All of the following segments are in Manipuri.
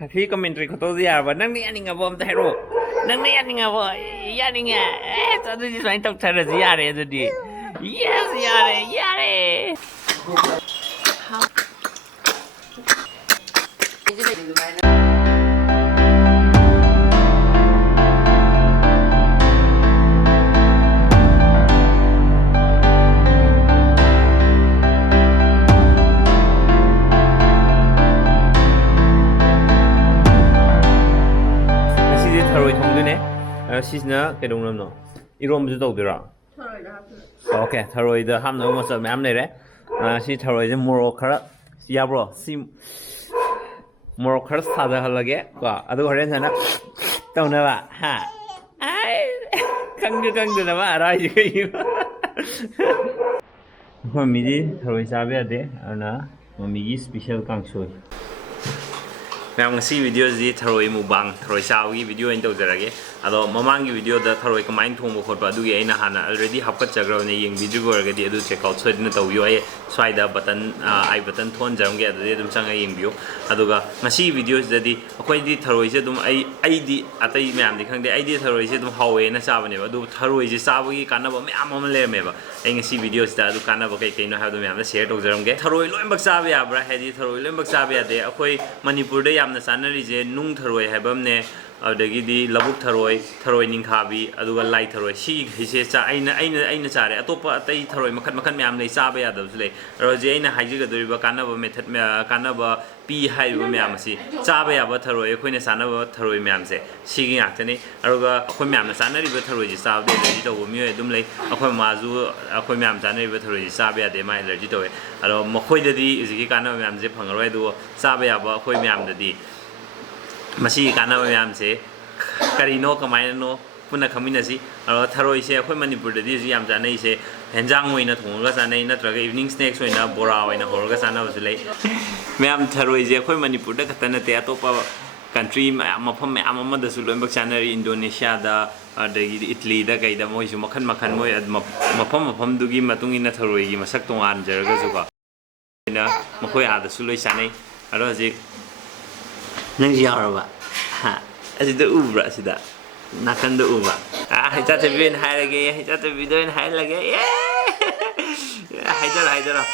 Khi commentary của tôi ra và nâng đi anh ngờ bom tay rồi nâng đi anh ngờ bom anh nghe sao tôi chỉ phải tập thật là gì à đấy rồi đi yes ya đấy Tharoi 통도네. 시즈나 개동남노. 이런 것도 없더라. 오케이, Tharoi도 함 너무 써 맘내래. 시 Tharoi도 모로 카라. 야브로. 시 모로 카라 사다 할라게. 과. 아도 거렌잖아. 떠나 봐. 하. 아이. 강주 나와 알아 이거. 미디 Tharoi 사베야 돼. 아나 미기 스페셜 강소이. Memang si video di Tharoi mubang Tharoi sawi video ini tahu jarage. Ado mamangi video da Tharoi kemain thong bukot ba du ye ina hana already hapkat chagrao ne yeng video go rage di adu check out so dina tahu yo ai swaida button I button thon jam ge adu dum changa yeng bio. Adu ga ngasi videos da di akoi di Tharoi se dum ai di atai myam di khang de ai di Tharoi se dum hawe na sa bane ba du Tharoi se sa bagi kana ba myam am le me ba. Ai ngasi videos da adu kana ba kai no ha du myam na share tahu jaram ge. Tharoi loim bak sa ba bra he di Tharoi loim bak sa ba de akoi Manipur de yamna sanarije nung Tharoi habamne adagidi labuk Tharoi ningkhabi aduga lai Tharoi si hise cha aina chare atopa atai Tharoi makhan myam lei cha ba ya da sule roje aina haji ga doriba kana ba method kana ba pi hai ba myam si cha ba ya ba Tharoi khoina sana ba Tharoi myam se sigi ngak tani aruga akhoi myam na sanari ba Tharoi ji sa de ji to mi dum lei akhoi mazu akhoi myam sanari ba Tharoi ji sa ba ya de mai allergy to aro makhoi da di ji kana myam je phangroi du sa ba ya ba akhoi myam da di Masih kana myam se karino kamaina no puna khamina si aro Tharoi se akhoi Manipur da di yam janai se henjang oina thongga janai natraga evening snacks oina bora oina horga jana basulei myam Tharoi je akhoi Manipur da khatana te atopa country mafam myam ama da su loimbak chanari Indonesia da adagi Italy da kai da moi su makhan moi mafam dugi matungina Tharoi gi masak tongan jaraga su ba ina makhoi ada su loi sanai aro ji nang yaraba ha asida ubra asida nakanda uba haita te bin hailage haita te video hailage haidara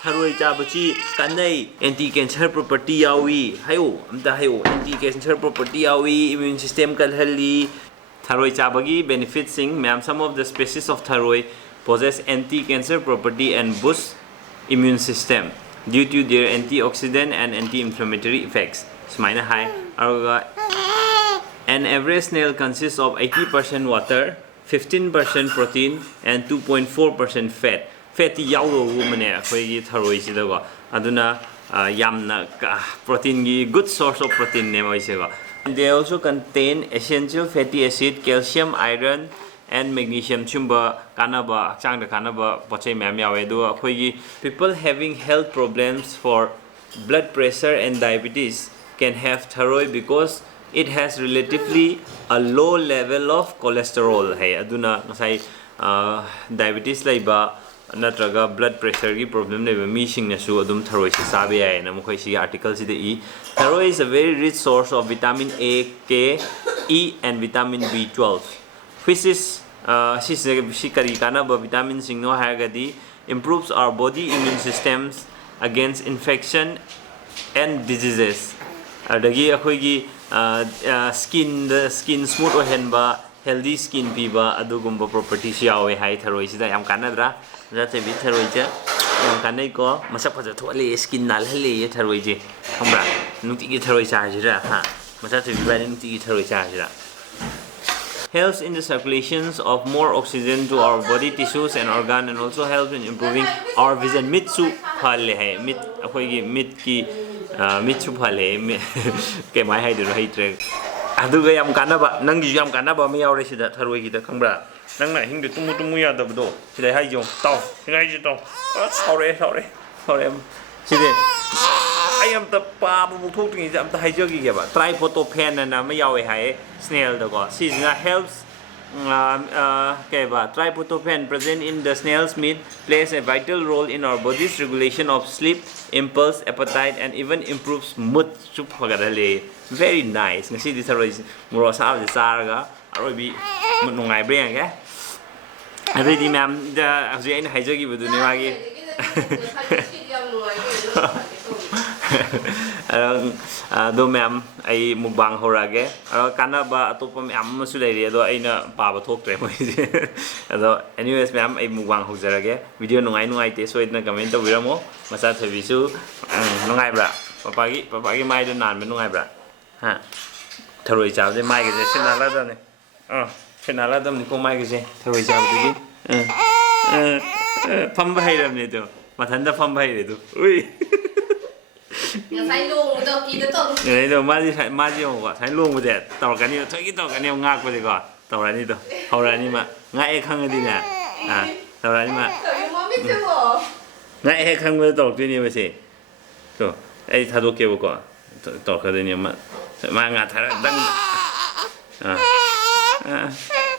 Tharoi chabachi kanai anti cancer property yawi hayo amta hayo anti cancer property yawi immune system kalhali Tharoi chabagi benefits sing ma'am some of the species of Tharoi possess anti cancer property and boost immune system due to their antioxidant and anti-inflammatory effects. Smaina high. An average snail consists of 80% water, 15% protein, and 2.4% fat. Fatty yaudo wumane akhoi Tharoi sidago. Aduna yamna protein gi good source of protein ne moisego. They also contain essential fatty acid, calcium, iron, and magnesium chumba kanaba chang da kanaba pochai myam yawe do akhoi people having health problems for blood pressure and diabetes can have Tharoi because it has relatively a low level of cholesterol hai aduna nasai diabetes laiba natraga blood pressure gi problem laiba mi sing na su adum Tharoi se sabe ai na mokhoi si article si de Tharoi is a very rich source of vitamin A, K, E and vitamin B12 which is she kari kana ba vitamin sing no hagadi improves our body immune systems against infection and diseases adagi akhoi gi skin smooth ohen ba healthy skin piba adugumba properties yawe hai Tharoi sida yam kanadra jate bi Tharoi ja yam kanai ko masak phaja thole skin nal hale Tharoi je khambra nuti gi Tharoi cha jira ha masak te bi ba nuti gi Tharoi cha jira helps in the circulations of more oxygen to our body tissues and organ and also helps in improving our vision mitsu phale hai mit akhoi gi mit ki mitsu phale ke mai hai de hai tre aduga yam kanaba nang gi yam kanaba mi yaure sida Tharoi gi da khangbra nang na hing de tumu ya da bdo sida hai jo taw sida hai ji taw sorry sida I am the Babu talking am the Hijagi giver. Try photo pen and a Mayawe high snail the god. Season helps tryptophan present in the snail's meat plays a vital role in our body's regulation of sleep, impulse, appetite, and even improves mood. Very nice. Ngasi di Tharoi muro sa di saraga arobi nungai breng ke. Everyday ma'am da hauji aina haijagi budu ni magi. Do ma'am ai mukbang horage kanaba atopa ma'am masu leire do aina paba thoktre moi ado anyways ma'am ai mukbang hojarage video nungai nungai te soidna comment to biramo masa thabisu nungai bra papa gi mai do nan me nungai bra ha Tharoi chao de mai ge je sinala da ne sinala dam ni ko mai ge je Tharoi chao de gi pham bai ram ne to mathan da pham bai re to ui sai luôn đâu kì đó tôi này đâu mà gì không có sai luôn bây giờ tàu cái này thôi cái tàu cái này ngạc bây giờ có tàu này đi đâu hậu này đi mà ngại khăng đi nè tàu này mà ngại khăng bây giờ tàu cái này mà gì rồi ai thay đổi kiểu có tàu cái này mà ngã thay đăng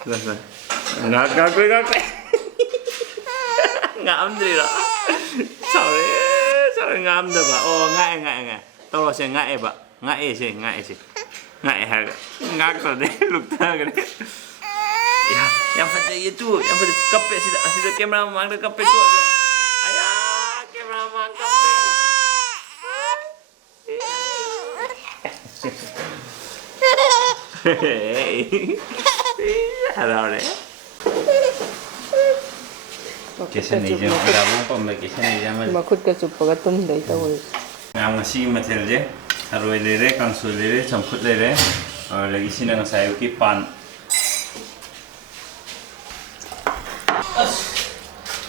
rồi ngạc cái ngạm gì đó sao ngam được bà ngại tao lo sẽ ngại bà ngại gì ngại ngạc rồi đấy lục thơ cái đấy yang penting itu yang penting kapek sida kamera mang được kapek tu ayah kamera mang kapek hello đấy Kesa ni jam dalam pom lagi kesa ni jam. Makut ke cupa katum dah itu. Ngam ngasi material je, Tharoi lere, kangsu lere, campur lere, lagi sini nang saya uki pan.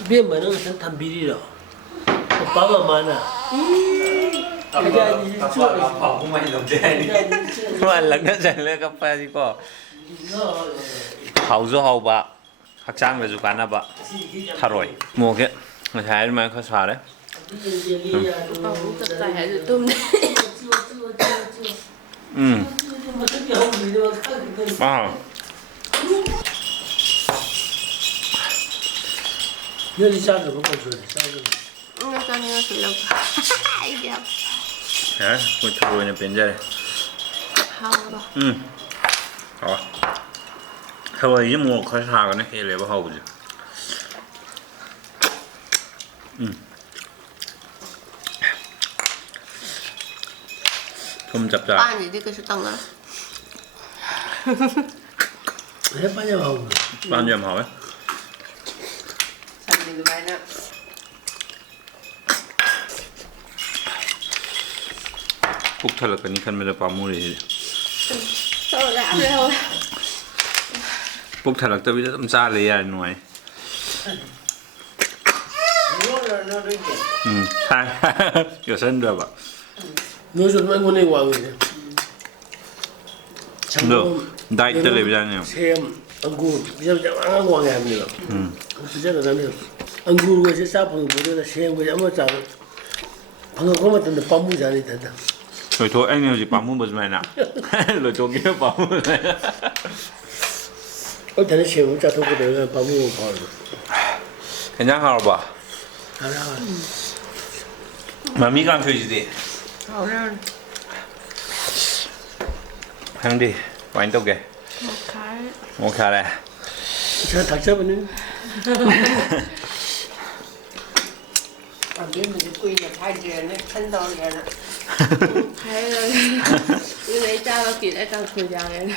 Biar mana kita tambiri lah. Apa mana? Kerja ni cuci. Apa mai lom je ni? Malang nak jalan kapal ni ko. Hau zo hau ba. 학장 매주 가나 봐. Tharoi. 뭐게? 잘 많이 커서 하래. tại hệ rồi tôm 아. 여기 싸서 먹고 줘야 싸서. nó cho nên sự lộc ai đẹp 야, 그 Tharoi 변자래. không đâu Tharoi 뭐 커서 하거나 해래 봐 하고 지. 좀 잡자. ba gì đi cái số tầng đó 해 빨리 하고. 빵 좀 하고. thành gì vậy nè 꼭 탈락하니 카메라 빠무리. sao lại ăn đâu 꼭 탈락도 좀 짜래야 누이. 잘. 요선 들어 봐. 너저 많이 왕이네. 너 다이어트 레비잖아요. 샘, 안구, 비자비자 왕 왕이 합니다. 비자가 나면 안구가 제 사포는 보다 샘 거 아무 짜. 방금 거만 밤무자니 된다. rồi thôi anh gì bám một mày nào rồi chỗ kia bám một mày 어, 되는 샘을 짜도 그래 밤무 봐. 괜찮아 봐 하나. 마미가 표시돼 hậu ra hàng đi quanh tao kìa một cái một khá này 저 닥쳐보네. Ở bên mình quy là thay rèn đấy, thân đo rèn đấy. hay rồi cái đấy cha nó kỹ lại trong thời gian này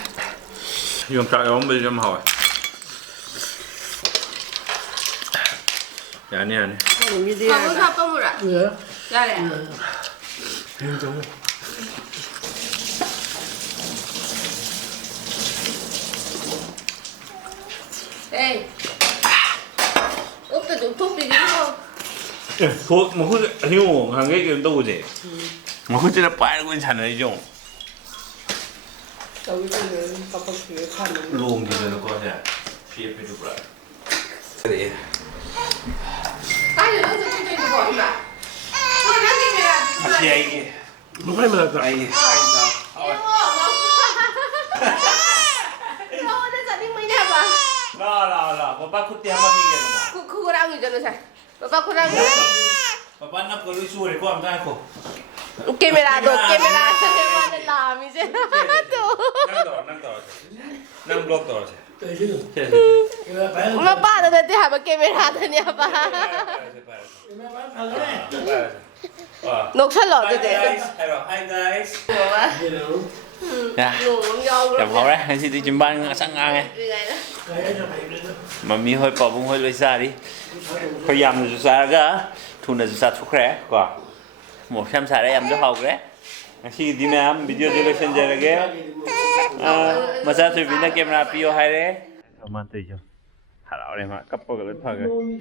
dùng trái ống bây giờ hỏi dạ nè Mình như đi không có là thắp không rồi 왜? ra đây 괜찮아. ê úp từ chúng thuốc đi đúng không thuốc mà hút hiu hàng cái kiểu đâu vậy mà hút chỉ là phải cũng chẳng lấy dùng Đâu cái người có phía khăn luôn thì nó có thể phía bên chụp lại cái cái gì nó sẽ không chơi được gọi mà thôi nó cái gì là gì ai 뭐 하면 할까? ai sao Đâu nó giận đi mấy đẹp à 라 바빠 쿠티 한번 얘기해 그거랑 이제는 바빠 그랑 바빠 나 걸을 수 있을 거 없다 고 카메라도 카메라는 남 이제 난 블록 떨어져 对这个 엄마 빠는데 때 하면 카메라더니 아빠 녹살로 되대 Hi guys 뭐야 야 chậm hậu đấy anh xin đi chim ban sẵn ngang ấy mà mi hơi bỏ bung hơi lưỡi xa đi hơi yam rồi xa ra thu này xa thuốc rẻ quả một xem xa đấy em rất hậu đấy anh xin đi làm video relation giờ cái mà sao tụi mình đã camera pio hay đấy không mang tới cho hả lão này mà cấp vào cái lưỡi phật rồi